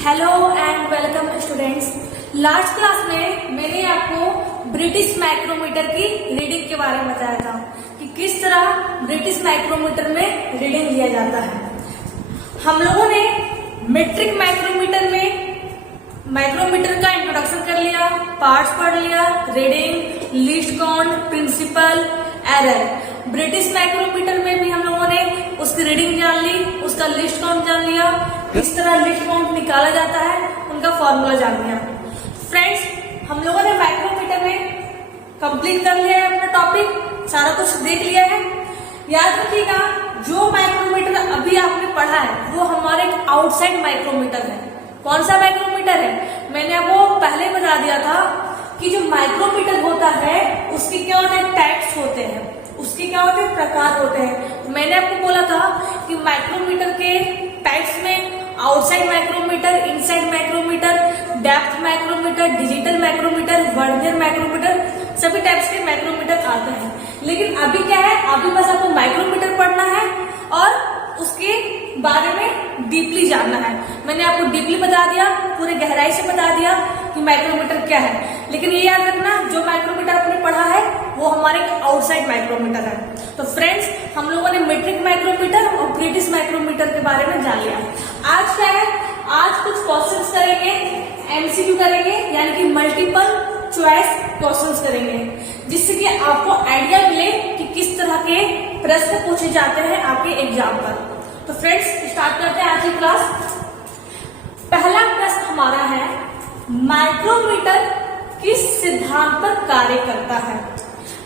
Hello and welcome students. Last class में मैंने आपको ब्रिटिश माइक्रोमीटर की रीडिंग के बारे में बताया था कि किस तरह ब्रिटिश माइक्रोमीटर में रीडिंग लिया जाता है। हम लोगों ने मीट्रिक माइक्रोमीटर में माइक्रोमीटर का इंट्रोडक्शन कर लिया, पार्ट्स पढ़ लिया, reading, least count, principle, error. British micrometer में भी हम लोगों ने उसकी रीडिंग जान ली, उसका लिस्ट काउंट जान लिया, किस तरह लिस्ट काउंट निकाला जाता है, उनका फॉर्मूला जान लिया। फ्रेंड्स, हम लोगों ने माइक्रोमीटर में कंप्लीट कर लिया है अपना टॉपिक, सारा कुछ देख लिया है। याद रखिएगा, जो माइक्रोमीटर अभी आपने पढ़ा है वो हमारे आउटसाइड माइक्रोमीटर है। कौन सा माइक्रोमीटर है? मैंने आपको पहले बता दिया था कि जो माइक्रोमीटर होता है उसके क्या होते हैं, टाइप्स होते हैं, उसके क्या होते हैं, प्रकार होते हैं। तो मैंने आपको बोला था कि माइक्रोमीटर के टाइप्स में outside micrometer, inside micrometer, depth micrometer, digital micrometer, vernier micrometer, सभी टाइप्स के माइक्रोमीटर आते हैं। लेकिन अभी क्या है, अभी बस आपको माइक्रोमीटर पढ़ना है और उसके बारे में डीपली जानना है। मैंने आपको डीपली बता दिया, पूरे गहराई से बता दिया कि माइक्रोमीटर क्या है। लेकिन ये याद रखना, जो माइक्रोमीटर आपने पढ़ा है वो हमारे आउटसाइड माइक्रोमीटर है। तो फ्रेंड्स, हम लोगों ने मीट्रिक माइक्रोमीटर और ब्रिटिश माइक्रोमीटर के बारे में जान लिया। आज क्या है, आज कुछ क्वेश्चंस करेंगे, एमसीक्यू करेंगे, यानी कि मल्टीपल चॉइस क्वेश्चंस करेंगे, जिससे कि आपको आइडिया मिले कि किस तरह के प्रश्न पूछे जाते हैं आपके एग्जाम पर। तो फ्रेंड्स, स्टार्ट करते हैं आज की क्लास। पहला प्रश्न हमारा है, माइक्रोमीटर किस सिद्धांत पर कार्य करता है?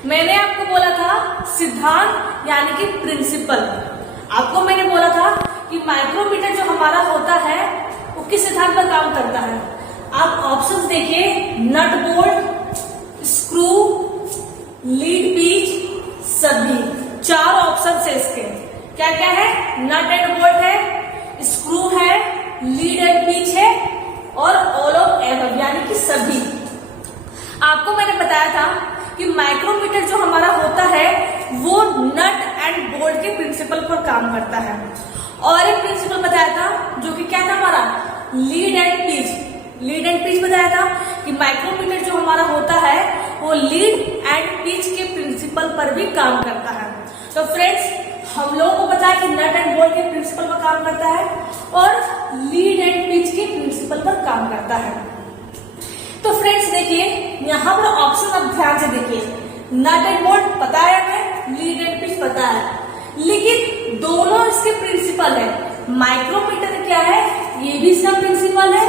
मैंने आपको बोला था सिद्धांत यानी कि प्रिंसिपल। आपको मैंने बोला था कि माइक्रोमीटर जो हमारा होता है वो किस सिद्धांत पर काम करता है। आप ऑप्शंस देखिए, nut bolt, screw, lead pitch, सभी चार ऑप्शन है इसके। क्या क्या है? नट एंड बोल्ट है, स्क्रू है, लीड एंड पीच है और ऑल ऑफ एबव यानी कि सभी। आपको मैंने बताया था कि माइक्रोमीटर जो हमारा होता है वो नट एंड बोल्ट के प्रिंसिपल पर काम करता है। और एक प्रिंसिपल बताया था जो कि क्या था हमारा, lead and pitch. Lead and pitch बताया था कि माइक्रोमीटर जो हमारा होता है वो लीड एंड पीच के प्रिंसिपल पर भी काम करता है। तो फ्रेंड्स, हम लोगों को पता है कि नट एंड बोल्ट के प्रिंसिपल पर काम करता है और लीड एंड पीच के प्रिंसिपल पर काम करता है। तो फ्रेंड्स देखिए, यहाँ पर ऑप्शन आप ध्यान से देखिए, नट एंड बोल्ट पता है हमें, लीड एंड पीच पता है, लेकिन दोनों इसके प्रिंसिपल है। माइक्रोमीटर क्या है, ये भी इसका प्रिंसिपल है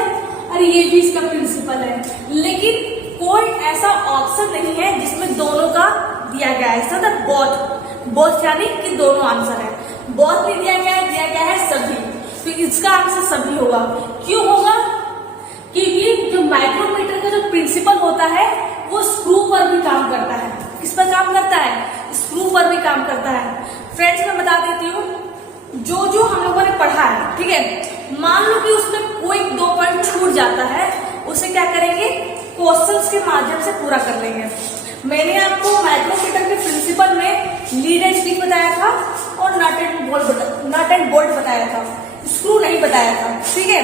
और ये भी इसका प्रिंसिपल है, लेकिन कोई ऐसा ऑप्शन नहीं है जिसमें दोनों का दिया गया है। ऐसा था बोथ यानी कि दोनों आंसर है। बोथ नहीं दिया गया है, दिया गया है सभी। तो इसका आंसर सभी होगा। क्यों होगा? क्योंकि जो माइक्रोमीटर का जो प्रिंसिपल होता है वो स्क्रू पर भी काम करता है। किस पर काम करता है? स्क्रू पर भी काम करता है। फ्रेंड्स, मैं बता देती हूँ, जो जो हम लोगों ने पढ़ा है, ठीक है, मान लो कि उसमें कोई 2 पॉइंट छूट जाता है, उसे क्या करेंगे, क्वेश्चंस के माध्यम से पूरा कर लेंगे। मैंने आपको माइक्रोमीटर के प्रिंसिपल में लीड एंड पीच बताया था और नट एंड बोल्ट बताया था, स्क्रू नहीं बताया था, ठीक है।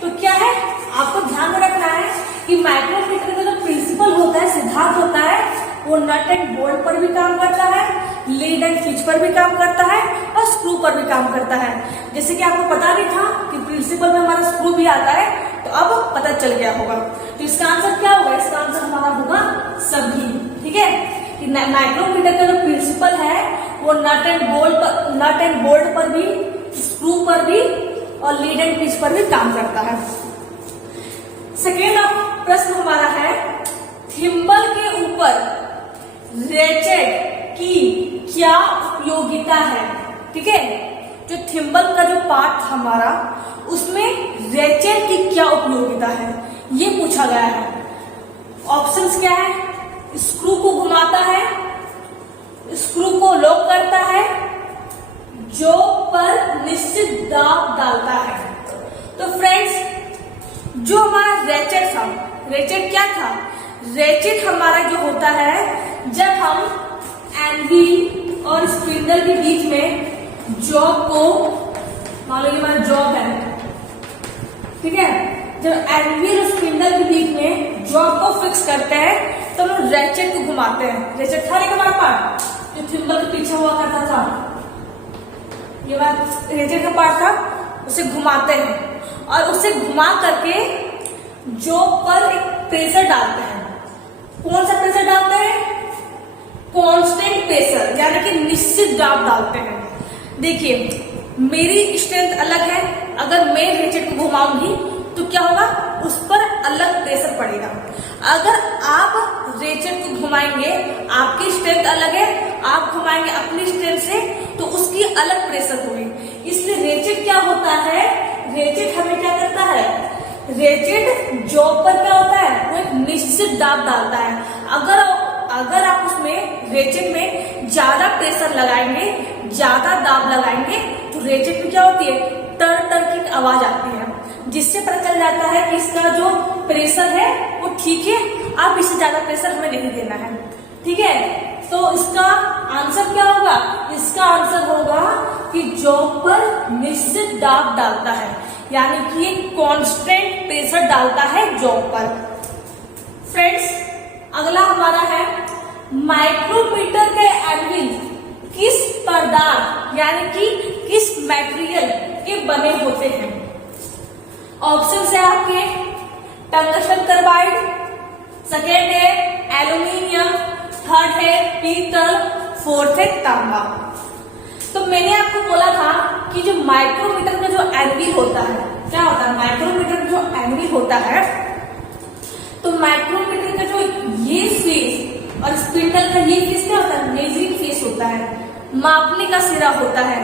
तो क्या है, आपको ध्यान में रखना है कि माइक्रोमीटर का जो प्रिंसिपल होता है, सिद्धांत होता है, वो नट एंड बोल्ट पर भी काम करता है, लीड एंड पीच पर भी काम करता है और स्क्रू पर भी काम करता है। जैसे कि आपको पता नहीं था कि प्रिंसिपल में हमारा स्क्रू भी आता है, तो अब पता चल गया होगा। तो इसका आंसर क्या होगा? इसका आंसर हमारा होगा सभी, ठीक है। कि माइक्रोमीटर का जो प्रिंसिपल है वो नट एंड बोल्ट पर भी, स्क्रू पर भी और लीड एंड पीच पर भी काम करता है। सेकेंड प्रश्न हमारा है, थिम्बल के ऊपर रेचेट की क्या उपयोगिता है? ठीक है, जो थिम्बल का जो पार्ट हमारा, उसमें रेचेट की क्या उपयोगिता है, ये पूछा गया है। ऑप्शंस क्या है? स्क्रू को घुमाता है, स्क्रू को लॉक करता है, जॉब पर निश्चित दाब डालता है। तो फ्रेंड्स, जो हमारा रेचेट था, रेचेट क्या था? रेचेट हमारा जो होता है, जब हम एनवी और स्पिंडल के बीच में जॉब को, मान लो ये हमारा जॉब है, ठीक है, जब एनवील और स्पिंडल के बीच में जॉब को फिक्स करते हैं तो हम रेचेट को घुमाते हैं। रेचेट था एक हमारा पार्ट जो थिम्बल के पीछे हुआ करता था, ये बात रेचेट का पार्ट था, उसे घुमाते हैं और उसे घुमा करके जॉब पर एक प्रेशर डालते हैं। कौन सा प्रेशर डालते हैं? कांस्टेंट प्रेशर, यानी कि निश्चित दाब डालते हैं। देखिए मेरी स्ट्रेंथ अलग है, अगर मैं रेचेट को घुमाऊंगी तो क्या होगा, उस पर अलग प्रेशर पड़ेगा। अगर आप रेचेट को घुमाएंगे, आपकी स्ट्रेंथ अलग है, आप घुमाएंगे अपनी स्ट्रेंथ से तो उसकी अलग प्रेशर होगी। इसलिए रेचेट क्या होता है, रेचेट हमें क्या करता है, रेचेट जॉब पर क्या होता है, वो एक निश्चित दाब डालता है। अगर आप उसमें रेचेट में ज्यादा प्रेशर लगाएंगे, ज्यादा दाब लगाएंगे तो रेचेट में क्या होती है, टर टर की आवाज आती है, जिससे पता चल जाता है कि इसका जो प्रेशर है वो ठीक है, अब इससे ज्यादा प्रेशर हमें नहीं देना है। ठीक है, तो इसका आंसर क्या होगा, इसका आंसर होगा कि जॉब पर निश्चित दाब डालता है, यानी कि एक कांस्टेंट प्रेशर डालता है जॉब पर। फ्रेंड्स अगला हमारा है माइक्रोमीटर के एनविल किस पदार्थ यानी कि किस मटेरियल के बने होते हैं। ऑप्शन है आपके टंगस्टन कार्बाइड, सेकेंड है एल्यूमिनियम, थर्ड है पीतल, फोर्थ है तांबा। तो मैंने आपको बोला था कि जो माइक्रोमीटर का जो एनविल होता है, क्या होता है, माइक्रोमीटर का जो एनविल होता है, तो माइक्रोमीटर का जो ये फेस और स्पिंडल का ये फेस क्या होता है, मेजरिंग फेस होता है, मापने का सिरा होता है।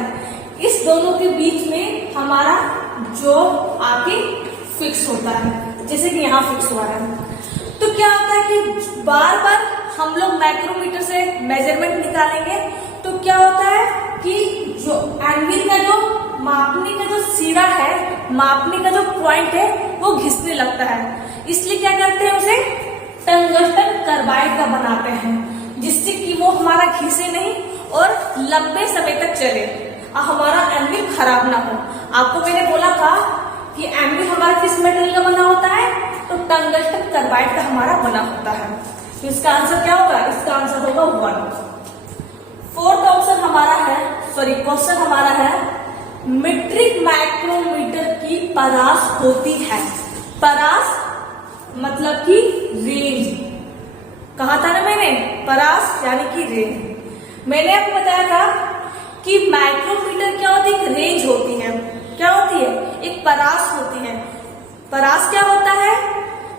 इस दोनों के बीच में हमारा जो आके फिक्स होता है, जैसे कि यहाँ फिक्स हुआ है। तो क्या होता है कि बार बार हम लोग माइक्रोमीटर से मेजरमेंट निकालेंगे तो क्या होता है कि जो एनविल का जो मापने का जो सिरा है, मापने का जो पॉइंट है वो घिसने लगता है। इसलिए क्या करते हैं, उसे टंगस्टन कार्बाइड का बनाते हैं, जिससे कि वो हमारा घिसे नहीं और लंबे समय तक चले और हमारा एनविल खराब ना हो। आपको मैंने बोला था कि एनविल हमारा किस मेटेरियल का बना होता है, तो टंगस्टन कार्बाइड का हमारा बना होता है। तो इसका आंसर क्या होगा, इसका आंसर होगा 1। फोर्थ ऑप्शन हमारा है, क्वेश्चन हमारा है मीट्रिक माइक्रोमीटर की परास होती है। परास मतलब कि रेंज, कहा था ना मैंने, परास यानी कि रेंज। मैंने आपको बताया था कि माइक्रोमीटर क्या होती है, रेंज होती है, क्या होती है, एक परास होती है। परास क्या होता है,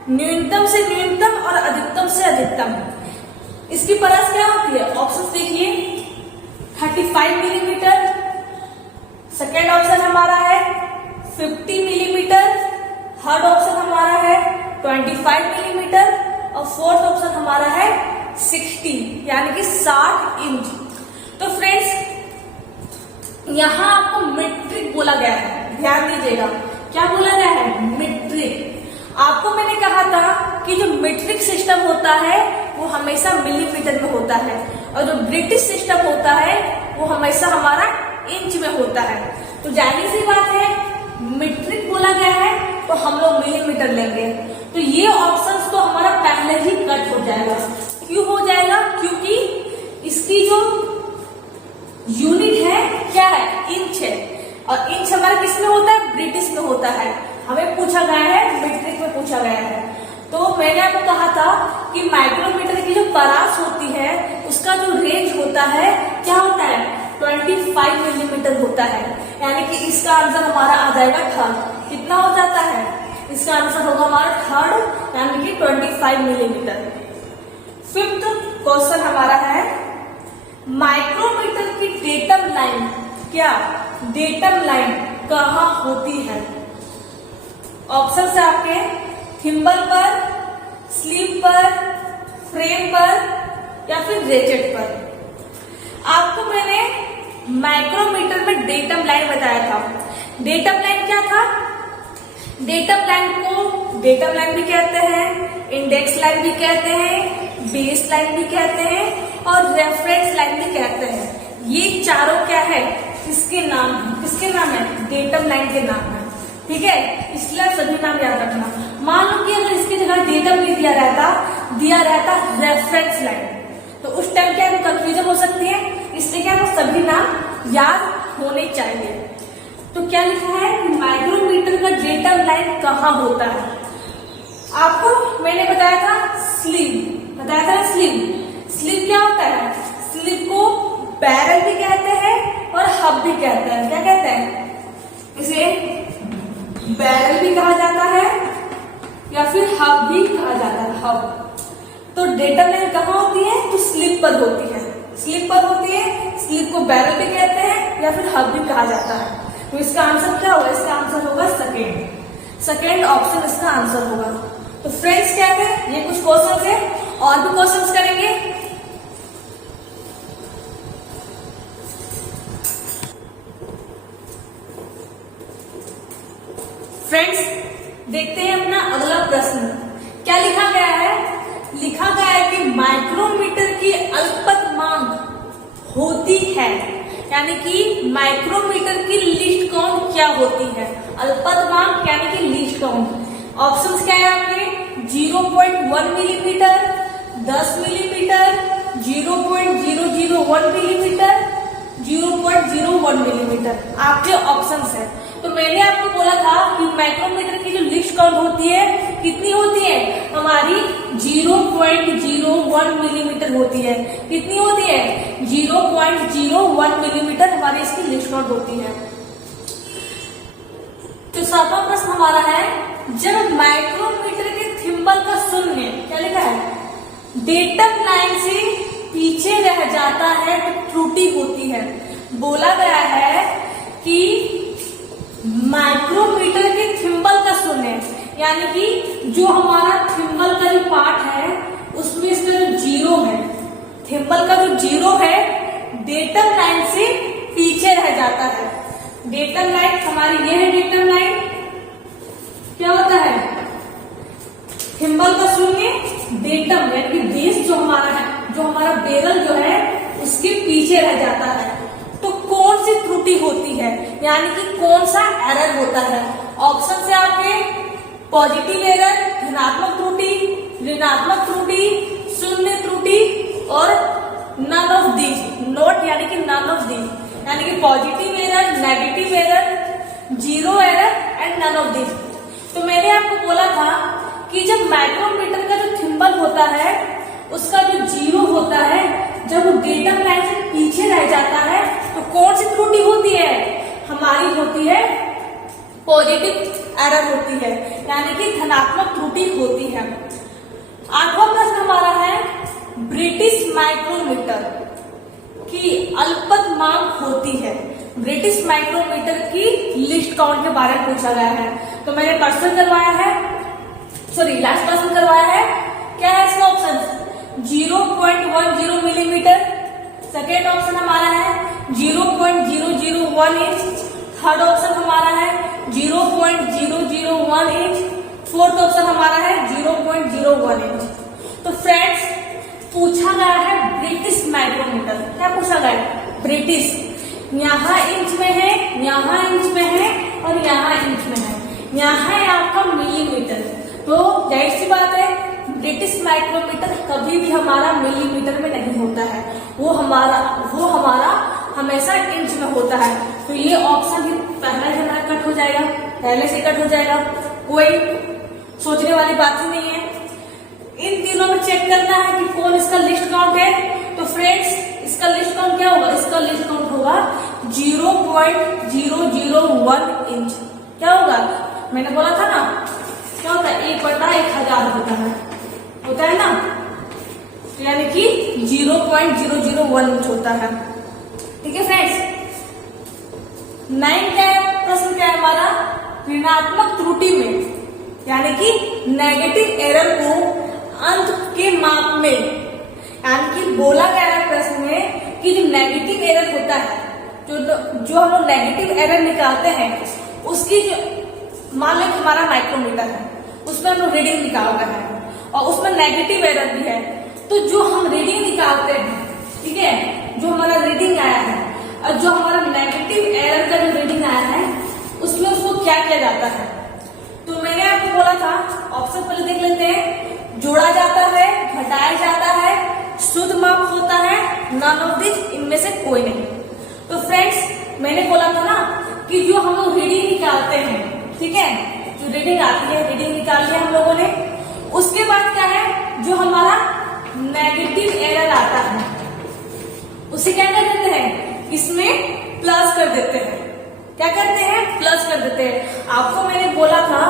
न्यूनतम से न्यूनतम और अधिकतम से अधिकतम। इसकी परास क्या होती है, ऑप्शन देखिए 35 मिलीमीटर, सेकेंड ऑप्शन हमारा है 50 मिलीमीटर, थर्ड ऑप्शन हमारा है 25 मिलीमीटर और फोर्थ ऑप्शन हमारा है 60 यानी कि 60 इंच। तो फ्रेंड्स यहाँ आपको मीट्रिक बोला गया है, ध्यान दीजिएगा, क्या बोला गया है, मीट्रिक। आपको मैंने कहा था कि जो मीट्रिक सिस्टम होता है वो हमेशा मिलीमीटर में होता है और जो ब्रिटिश सिस्टम होता है वो हमेशा हमारा इंच में होता है। तो जाहिर सी बात है मीट्रिक बोला गया है तो हम लोग मिलीमीटर लेंगे। तो ये ऑप्शंस तो हमारा पहले ही कट हो जाएगा। क्यों हो जाएगा, क्योंकि इसकी जो यूनिट है क्या है, इंच है, और इंच हमारा किस में होता है, ब्रिटिश में होता है। हमें पूछा गया है, मीट्रिक में पूछा गया है। तो मैंने आपको कहा था कि माइक्रोमीटर की जो परास होती है उसका जो रेंज होता है क्या होता है, 25 मिलीमीटर होता है, यानी कि इसका आंसर हमारा आ जाएगा थर्ड। कितना हो जाता है, इसका आंसर होगा हमारा थर्ड, यानी कि 25 मिलीमीटर। फिफ्थ क्वेश्चन हमारा है माइक्रोमीटर की डेटम लाइन, क्या डेटम लाइन कहाँ होती है। ऑप्शन है आपके थिम्बल पर, स्लीव पर, फ्रेम पर या फिर रेचेट पर। आपको मैंने माइक्रोमीटर में डेटम लाइन बताया था। डेटम लाइन क्या था, डेटम लाइन को डेटम लाइन भी कहते हैं, इंडेक्स लाइन भी कहते हैं, बेस लाइन भी कहते हैं और रेफरेंस लाइन भी कहते हैं। ये चारों क्या है, किसके नाम है, किसके नाम है, डेटम लाइन के नाम है। ठीक है, इसलिए आप सभी नाम याद रखना। मान लो कि अगर इसकी जगह डेटम नहीं दिया रहता रेफरेंस लाइन, तो उस टाइम क्या कंफ्यूजन हो सकती है, इसलिए क्या वो सभी नाम याद होने चाहिए। तो क्या लिखा है कि माइक्रोमीटर का डेटम लाइन कहाँ होता है। आपको मैंने बताया था स्लीव क्या होता है, स्लीव को बैरल भी कहते हैं और हब भी कहते हैं। क्या कहते हैं, इसे बैरल भी कहा जाता है या फिर हब भी कहा जाता है, हब। तो डेटम लाइन कहाँ होती है, तो स्लीव पर होती है, स्लीव को बैरल भी कहते हैं या फिर हब भी कहा जाता है। तो इसका आंसर क्या होगा, इसका आंसर होगा सेकेंड ऑप्शन इसका आंसर होगा। तो फ्रेंड्स क्या है, ये कुछ क्वेश्चन है, और भी क्वेश्चन करेंगे। फ्रेंड्स देखते हैं अपना अगला प्रश्न। क्या लिखा गया है, लिखा गया है कि माइक्रोमीटर की अल्पतमांक होती है, यानी कि माइक्रोमीटर की लीस्ट काउंट क्या होती है, अल्पतमांक यानी कि लीस्ट काउंट। ऑप्शंस क्या है आपके, 0.1 मिलीमीटर, 10 मिलीमीटर, 0.001 मिलीमीटर, 0.01 मिलीमीटर, आपके ऑप्शंस है। तो मैंने आपको बोला था कि माइक्रोमीटर की जो लीस्ट काउंट होती है कितनी होती है, हमारी 0.01 मिलीमीटर होती है। कितनी होती है, 0.01 मिलीमीटर हमारी इसकी लीस्ट काउंट होती है। तो सातवां प्रश्न हमारा है, जब माइक्रोमीटर के थिम्बल का शून्य, क्या लिखा है, डेटम लाइन से पीछे रह जाता है तो त्रुटि होती है। बोला गया है कि माइक्रोमीटर के थिम्बल का शून्य, यानी कि जो हमारा थिम्बल का जो पार्ट है उसमें इसका जो जीरो है, थिम्बल का जो जीरो है डेटम लाइन से पीछे रह जाता है। डेटम लाइन हमारी ये है, डेटम लाइन क्या होता है, थिम्बल का शून्य, डेटम यानी कि बेस जो हमारा है, जो हमारा बेरल जो है उसके पीछे रह जाता है। तो कौन सी त्रुटि होती है, यानी कि कौन सा एरर होता है। ऑप्शन से आपके पॉजिटिव एरर, धनात्मक त्रुटि, ऋणात्मक त्रुटि, शून्य त्रुटि और नन ऑफ दीज, नोट यानी कि नन ऑफ दीज, यानी कि positive error, negative error, zero error and none of these. तो मैंने आपको बोला था कि जब माइक्रोमीटर का जो थिम्बल होता है उसका जो जीरो होता है, जब वो डेटम लाइन से पीछे रह जाता है तो कौन सी त्रुटि होती है, हमारी होती है पॉजिटिव एरर होती है, यानी कि धनात्मक त्रुटि होती है। आठवां प्रश्न हमारा है, ब्रिटिश माइक्रोमीटर की अल्पतमांक होती है। ब्रिटिश माइक्रोमीटर की लीस्ट काउंट के बारे में पूछा गया है। तो मैंने प्रश्न करवाया है, सॉरी लास्ट प्रश्न करवाया है। क्या है इसका ऑप्शन, 0.10 मिलीमीटर, सेकेंड ऑप्शन हमारा है 0.001 इंच, थर्ड ऑप्शन हमारा है 0.001 इंच, फोर्थ ऑप्शन हमारा है 0.01 इंच। तो फ्रेंड्स पूछा गया है ब्रिटिश माइक्रोमीटर, क्या पूछा गया है, ब्रिटिश, यहाँ इंच में है, यहाँ इंच में है और यहाँ इंच में है, यहाँ है आपका मिलीमीटर। तो जाहिर सी बात है ब्रिटिश माइक्रोमीटर कभी भी हमारा मिलीमीटर में नहीं होता है, वो हमारा हमेशा इंच में होता है। तो ये ऑप्शन ही पहला ही हमारा कट हो जाएगा, पहले से कट हो जाएगा, कोई सोचने वाली बात ही नहीं है। इन तीनों में चेक करना है कि कौन इसका लिस्ट काउंट है। तो फ्रेंड्स इसका लिस्ट काउंट क्या होगा, इसका लिस्ट काउंट होगा 0.001 इंच। क्या होगा, मैंने बोला था ना, क्या होता है, 1/1000 होता है ना, यानी कि 0.001 इंच होता है। ठीक है फ्रेंड्स, 9 क्या है, प्रश्न क्या है हमारा, ऋणात्मक त्रुटि में, यानी कि नेगेटिव एरर को अंक के माप में, यानी कि बोला गया है प्रश्न में कि जो नेगेटिव एरर होता है, जो हम लोग नेगेटिव एरर निकालते हैं, उसकी जो मान लो हमारा माइक्रोमीटर है, उसमें हम लोग रीडिंग निकाल रहे हैं और उसमें नेगेटिव एरर भी है। तो जो हम रीडिंग निकालते हैं, ठीक है, जो हमारा रीडिंग आया है और जो हमारा नेगेटिव एरर का जो रीडिंग आया है, उसमें उसको क्या किया जाता है। तो मैंने आपको बोला था, ऑप्शन पहले देख लेते हैं। जोड़ा जाता है, घटाया जाता है, शुद्ध माप होता है, नन ऑफ दिस, इनमें से कोई नहीं। तो फ्रेंड्स मैंने बोला था ना कि जो हम लोग रीडिंग निकालते हैं, ठीक है, जो रीडिंग आती है, रीडिंग निकाल लिया हम लोगों ने। उसके बाद क्या है, जो हमारा नेगेटिव एरर आता है उसे क्या कर देते हैं, इसमें प्लस कर देते हैं। क्या करते हैं, प्लस कर देते हैं। आपको मैंने बोला था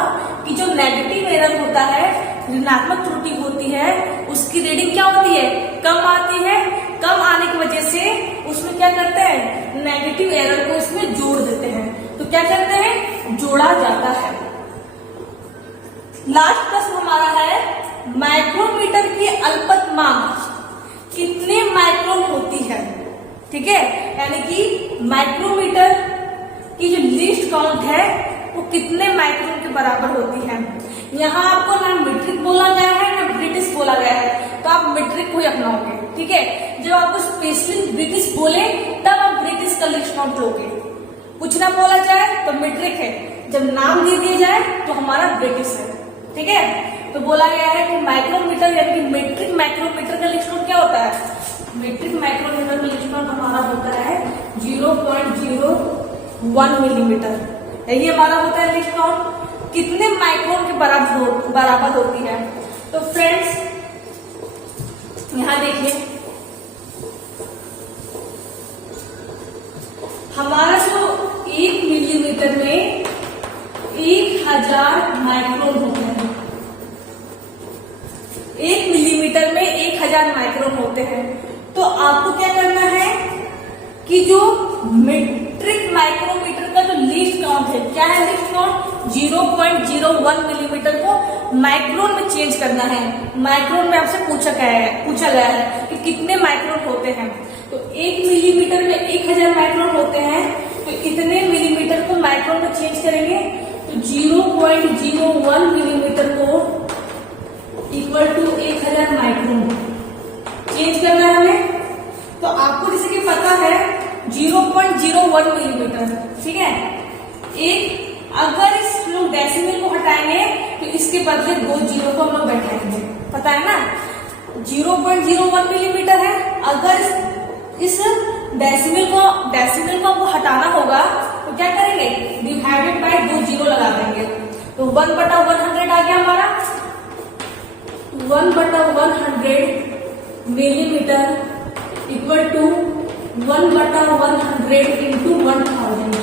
कि जो नेगेटिव एरर होता है, ऋणात्मक त्रुटि होती है, उसकी रीडिंग क्या होती है, कम आती है। कम आने की वजह से उसमें क्या करते हैं, नेगेटिव एरर को इसमें जोड़ देते हैं। तो क्या करते हैं, जोड़ा जाता है। लास्ट प्रश्न हमारा है, माइक्रोमीटर की अल्पतमांक कितने माइक्रोन होती है। ठीक है, यानी कि माइक्रोमीटर की जो लीस्ट काउंट है वो कितने माइक्रोन के बराबर होती है। यहाँ आपको ना मीट्रिक बोला गया है ना ब्रिटिश बोला गया है, तो आप मीट्रिक को ही अपनाओगे। ठीक है, जब आपको स्पेशली ब्रिटिश बोले तब आप ब्रिटिश का लीस्ट काउंट लोगे। पूछना बोला जाए तो मीट्रिक है, जब नाम दे दिया जाए तो हमारा ब्रिटिश है। ठीक है, तो बोला गया है कि माइक्रोमीटर यानी कि मीट्रिक माइक्रोमीटर का लीस्ट काउंट क्या होता है, मीट्रिक माइक्रोमीटर का लीस्ट काउंट हमारा होता है 0.01 मिलीमीटर। यही हमारा होता है लीस्ट काउंट, कितने माइक्रोन के बराबर होती है। तो फ्रेंड्स यहां देखिए, हमारा जो 1 मिलीमीटर में 1000 माइक्रोन होते हैं। 1 मिलीमीटर में 1000 माइक्रोन होते हैं। तो आपको क्या करना है कि जो मीट्रिक माइक्रोमीटर का जो लीस्ट काउंट है, क्या है लीस्ट काउंट, 0.01 मिलीमीटर को माइक्रोन में चेंज करना है। माइक्रोन में आपसे पूछा गया है कि कितने माइक्रोन होते हैं। तो 1 मिलीमीटर में 1000 माइक्रोन होते हैं, तो इतने मिलीमीटर को माइक्रोन में चेंज करेंगे तो 0.01 मिलीमीटर को इक्वल टू 1000 माइक्रोन चेंज करना है हमें। तो आपको जैसे कि पता है 0.01 मिलीमीटर, ठीक है, एक अगर इस लोग डेसिमल को हटाएंगे तो इसके बदले 2 जीरो को हम लोग बैठाएंगे, पता है ना। 0.01 मिलीमीटर है, अगर इस डेसिमल को हमको हटाना होगा तो क्या करेंगे, डिवाइडेड बाय 2 जीरो लगा देंगे। तो 1/100 आ गया हमारा, 1/100 मिलीमीटर इक्वल टू 1/100 इंटू 1000।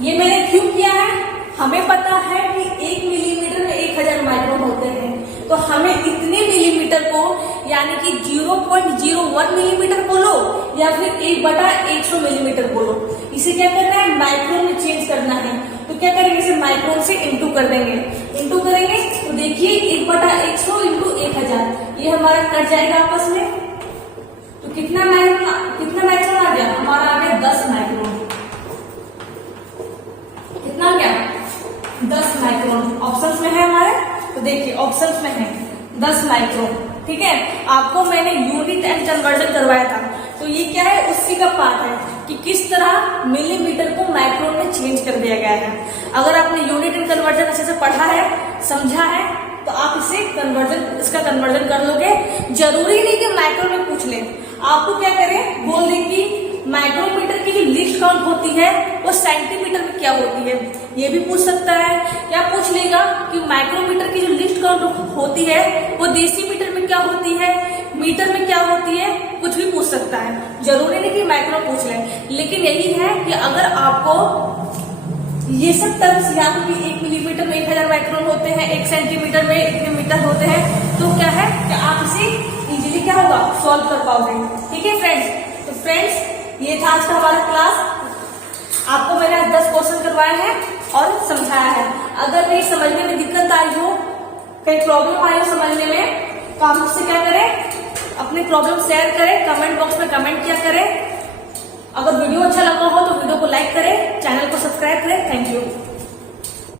ये मैंने क्यों किया है, हमें पता है कि 1 मिलीमीटर में 1000 माइक्रोन होते हैं, तो हमें इतने मिलीमीटर को यानी कि 0.01 मिलीमीटर बोलो या फिर 1/100 मिलीमीटर बोलो, इसे क्या करना है, माइक्रोन में चेंज करना है। तो क्या करेंगे, इसे माइक्रोन से इंटू कर देंगे। इंटू करेंगे तो देखिए 1/100 इंटू 1000, ये हमारा कट जाएगा आपस में। तो कितना माइक्रोन आ गया, हमारा आ गया 10 माइक्रोन। कितना आ गया, 10 माइक्रोन। ऑप्शंस में है हमारे, तो देखिए ऑप्शंस में है 10 माइक्रोन। ठीक है, आपको मैंने यूनिट एंड कन्वर्जन करवाया था, तो ये क्या है, उसी का पार्ट है कि किस तरह मिलीमीटर को माइक्रोन में चेंज कर दिया गया है। अगर आपने यूनिट एंड कन्वर्जन अच्छे से पढ़ा है, समझा है, तो आप इसका कन्वर्जन कर लोगे। जरूरी नहीं कि माइक्रोन में पूछ ले, आपको क्या करें, बोल दे कि माइक्रोमीटर की जो लीस्ट काउंट होती है वो सेंटीमीटर में क्या होती है, ये भी पूछ सकता है। या पूछ लेगा कि माइक्रोमीटर की जो लीस्ट काउंट होती है वो डेसीमीटर में क्या होती है, मीटर में क्या होती है, कुछ भी पूछ सकता है। जरूरी नहीं कि माइक्रो पूछ ले, लेकिन यही है कि अगर आपको ये सब टर्म्स याद हो कि 1 मिलीमीटर में 1000 माइक्रोन होते हैं, 1 सेंटीमीटर में इतने मीटर होते हैं, तो क्या है कि आप इसे इजीली क्या होगा, सॉल्व कर पाओगे। ठीक है फ्रेंड्स, तो फ्रेंड्स ये था आज का हमारा क्लास। आपको मैंने आज 10 क्वेश्चन करवाए हैं और समझाया है। अगर कहीं समझने में दिक्कत आई हो, कहीं प्रॉब्लम आई हो समझने में, तो आप मुझसे क्या करें, अपनी प्रॉब्लम शेयर करें, कमेंट बॉक्स में कमेंट किया करें। अगर वीडियो अच्छा लगा हो तो वीडियो को लाइक करें, चैनल को सब्सक्राइब करें। Thank you.